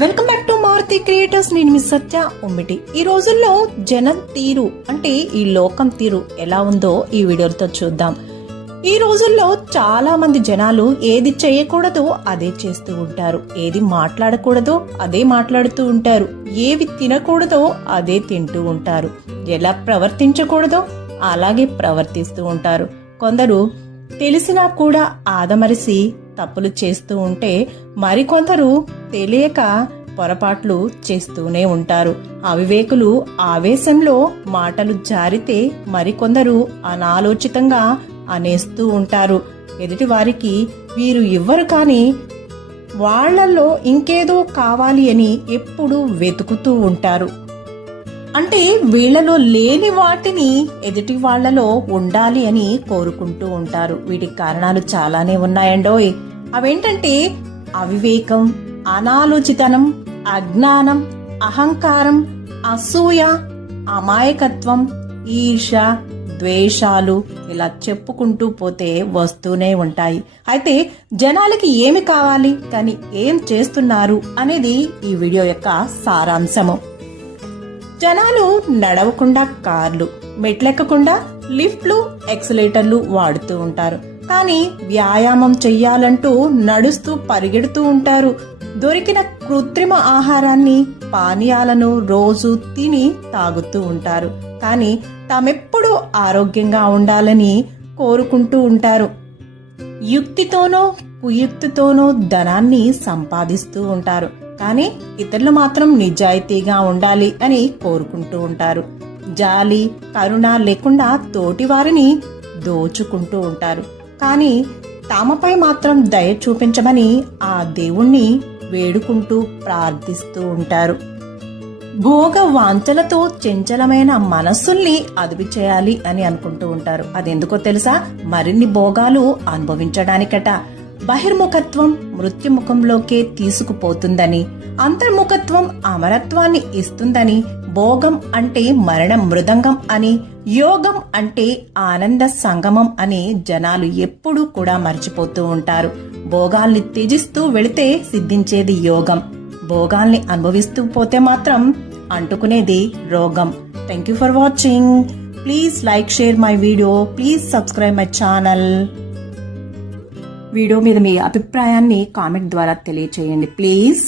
Welcome back to Maruti creators. నేను మీ సత్య ఉమ్మిటి. ఈ రోజుల్లో జనం తీరు అంటే ఈ లోకం తీరు ఎలా ఉందో ఈ వీడియోతో చూద్దాం. ఈ రోజుల్లో చాలా మంది జనాలు ఏది చేయకూడదో అదే చేస్తూ ఉంటారు, ఏది మాట్లాడకూడదో అదే మాట్లాడుతూ ఉంటారు, ఏవి తినకూడదో అదే తింటూ ఉంటారు, ఎలా ప్రవర్తించకూడదో అలాగే ప్రవర్తిస్తూ ఉంటారు. కొందరు తెలిసినా కూడా ఆదమరిసి తప్పులు చేస్తూ ఉంటే మరికొందరు తెలియక పొరపాట్లు చేస్తూనే ఉంటారు. అవివేకులు ఆవేశంలో మాటలు జారితే మరికొందరు అనాలోచితంగా అనేస్తూ ఉంటారు. ఎదుటి వారికి వీరు ఇవ్వరు కానీ వాళ్లలో ఇంకేదో కావాలి అని ఎప్పుడూ వెతుకుతూ ఉంటారు. అంటే వీళ్లలో లేని వాటిని ఎదుటి వాళ్లలో ఉండాలి అని కోరుకుంటూ ఉంటారు. వీటికి కారణాలు చాలానే ఉన్నాయండోయ్. అవేంటంటే అవివేకం, అనాలోచితనం, అజ్ఞానం, అహంకారం, అసూయ, అమాయకత్వం, ఈర్ష, ద్వేషాలు, ఇలా చెప్పుకుంటూ పోతే వస్తూనే ఉంటాయి. అయితే జనాలకి ఏమి కావాలి కానీ ఏం చేస్తున్నారు అనేది ఈ వీడియో యొక్క సారాంశము. జనాలు నడవకుండా కార్లు, మెట్లెక్కకుండా లిఫ్ట్లు, ఎక్సలేటర్లు వాడుతూ ఉంటారు. కానీ వ్యాయామం చెయ్యాలంటూ నడుస్తూ పరిగెడుతూ ఉంటారు. దొరికిన కృత్రిమ ఆహారాన్ని, పానీయాలను రోజు తిని తాగుతూ ఉంటారు. కానీ తామెప్పుడూ ఆరోగ్యంగా ఉండాలని కోరుకుంటూ ఉంటారు. యుక్తితోనో కుయుక్తితోనో ధనాన్ని సంపాదిస్తూ ఉంటారు. కానీ ఇతరులు మాత్రం నిజాయితీగా ఉండాలి అని కోరుకుంటూ ఉంటారు. జాలి, కరుణ లేకుండా తోటి వారిని దోచుకుంటూ ఉంటారు. కానీ తమపై మాత్రం దయ చూపించమని ఆ దేవుణ్ణి వేడుకుంటూ ప్రార్థిస్తూ ఉంటారు. భోగ వాంఛలతో చంచలమైన మనస్సుల్ని అదుపు చేయాలి అని అనుకుంటూ ఉంటారు. అదెందుకో తెలుసా? మరిన్ని భోగాలు అనుభవించడానికట. బహిర్ముఖత్వం మృత్యుముఖంలోకే తీసుకుపోతుందని, అంతర్ముఖత్వం అమరత్వాన్ని ఇస్తుందని, భోగం అంటే మరణ మృదంగం అని, యోగం అంటే ఆనంద సంగమం అని జనాలు ఎప్పుడూ కూడా మర్చిపోతూ ఉంటారు. భోగాల్ని త్యజిస్తూ వెళితే సిద్ధించేది యోగం, భోగాల్ని అనుభవిస్తూ పోతే మాత్రం అంటుకునేది రోగం. Thank you for watching. Please like, share my video. Please subscribe my channel. Video మీద మీ అభిప్రాయాన్ని కామెంట్ ద్వారా తెలియచేయండి ప్లీజ్.